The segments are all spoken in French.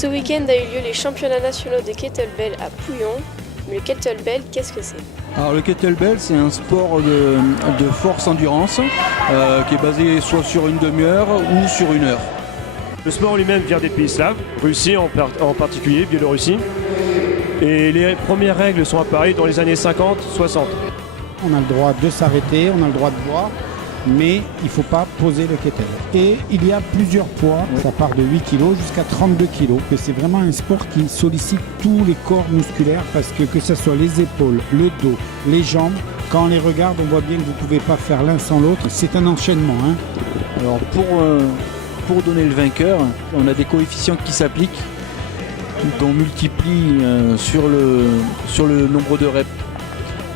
Ce week-end a eu lieu les championnats nationaux de kettlebell à Pouillon. Mais le kettlebell, qu'est-ce que c'est? Alors le kettlebell, c'est un sport de force endurance qui est basé soit sur une demi-heure ou sur une heure. Le sport lui-même vient des pays slaves, Russie en particulier, Biélorussie. Et les premières règles sont apparues dans les années 50-60. On a le droit de s'arrêter, on a le droit de boire, mais il ne faut pas poser le kettlebell. Et il y a plusieurs poids, ça part de 8 kg jusqu'à 32 kg. C'est vraiment un sport qui sollicite tous les corps musculaires parce que ce soit les épaules, le dos, les jambes, quand on les regarde, on voit bien que vous ne pouvez pas faire l'un sans l'autre. C'est un enchaînement. Alors pour donner le vainqueur, on a des coefficients qui s'appliquent, qu'on multiplie sur le nombre de reps.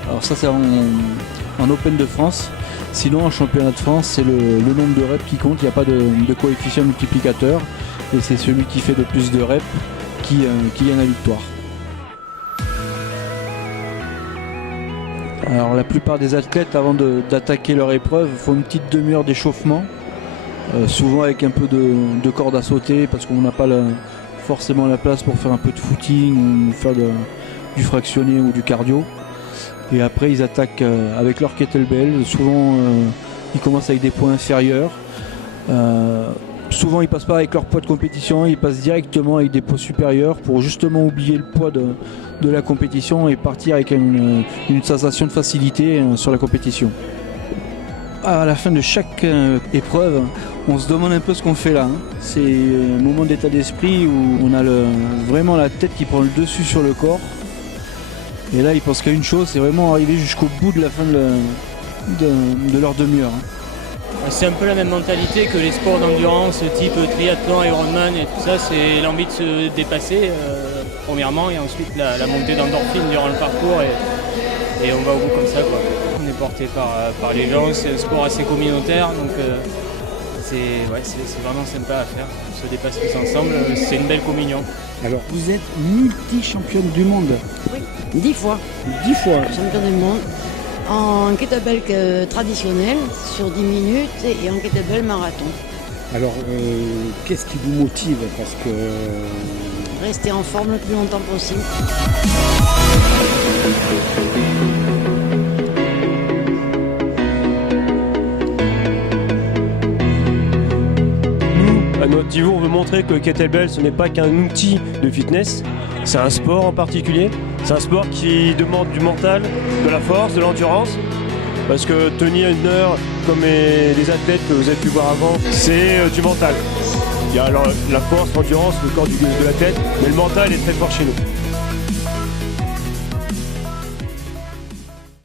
Alors ça c'est en Open de France. Sinon en championnat de France c'est le nombre de reps qui compte, il n'y a pas de coefficient multiplicateur et c'est celui qui fait le plus de reps qui gagne la victoire. Alors la plupart des athlètes avant d'attaquer leur épreuve font une petite demi-heure d'échauffement, souvent avec un peu de corde à sauter parce qu'on n'a pas forcément la place pour faire un peu de footing ou faire du fractionné ou du cardio. Et après ils attaquent avec leur kettlebell. Souvent ils commencent avec des poids inférieurs. Souvent ils passent pas avec leur poids de compétition, ils passent directement avec des poids supérieurs pour justement oublier le poids de la compétition et partir avec une sensation de facilité sur la compétition. À la fin de chaque épreuve, on se demande un peu ce qu'on fait là. C'est un moment d'état d'esprit où on a vraiment la tête qui prend le dessus sur le corps. Et là, ils pensent qu'à une chose, c'est vraiment arriver jusqu'au bout de la fin de leur demi-heure. C'est un peu la même mentalité que les sports d'endurance type triathlon, Ironman et tout ça. C'est l'envie de se dépasser, premièrement, et ensuite la montée d'endorphine durant le parcours. Et on va au bout comme ça, quoi. On est porté par les gens, c'est un sport assez communautaire, donc c'est vraiment sympa à faire. On se dépasse tous ensemble, c'est une belle communion. Alors vous êtes multi-championne du monde? Oui, 10 fois. 10 fois. Championne du monde. En kettlebell traditionnel sur 10 minutes et en kettlebell marathon. Alors qu'est-ce qui vous motive? Parce que Rester en forme le plus longtemps possible. À notre niveau, on veut montrer que le kettlebell, ce n'est pas qu'un outil de fitness, c'est un sport en particulier. C'est un sport qui demande du mental, de la force, de l'endurance. Parce que tenir une heure, comme les athlètes que vous avez pu voir avant, c'est du mental. Il y a alors la force, l'endurance, le corps de l'athlète, mais le mental est très fort chez nous.